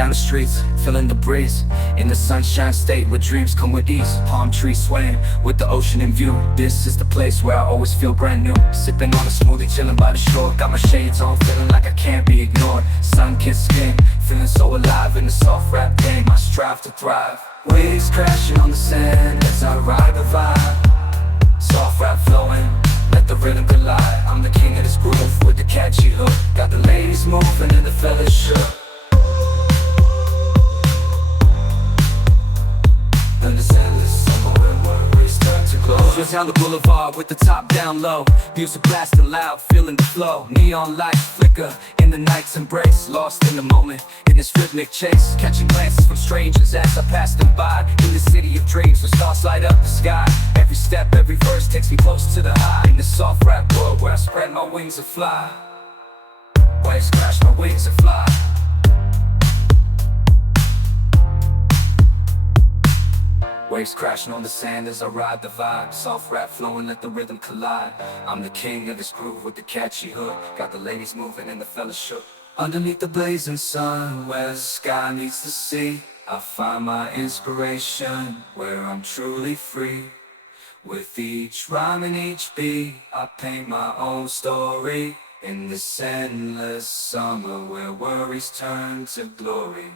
down the streets, feeling the breeze. In the sunshine state where dreams come with ease. Palm trees swaying with the ocean in view. This is the place where I always feel brand new. Sipping on a smoothie, chilling by the shore. Got my shades on, feeling like I can't be ignored. Sun-kissed skin, feeling so alive in the soft rap game. I strive to thrive. Waves crashing on the sand as I ride the vibe. Soft rap flowing, let the rhythm collide. I'm the king of this groove with the catchy hook. Got the ladies moving and the fellas shook. Just down the boulevard with the top down low. Music blasting loud, feeling the flow. Neon lights flicker in the night's embrace. Lost in the moment, in this rhythmic chase. Catching glances from strangers as I pass them by. In the city of dreams where stars light up the sky. Every step, every verse takes me close to the high. In the soft rap world where I spread my wings and fly. Waves crash, my wings and fly. Waves crashing on the sand as I ride the vibe. Soft rap flowing, let the rhythm collide. I'm the king of this groove with the catchy hook. Got the ladies moving and the fellas shook. Underneath the blazing sun, where the sky meets the sea, I find my inspiration, where I'm truly free. With each rhyme and each beat, I paint my own story. In this endless summer where worries turn to glory.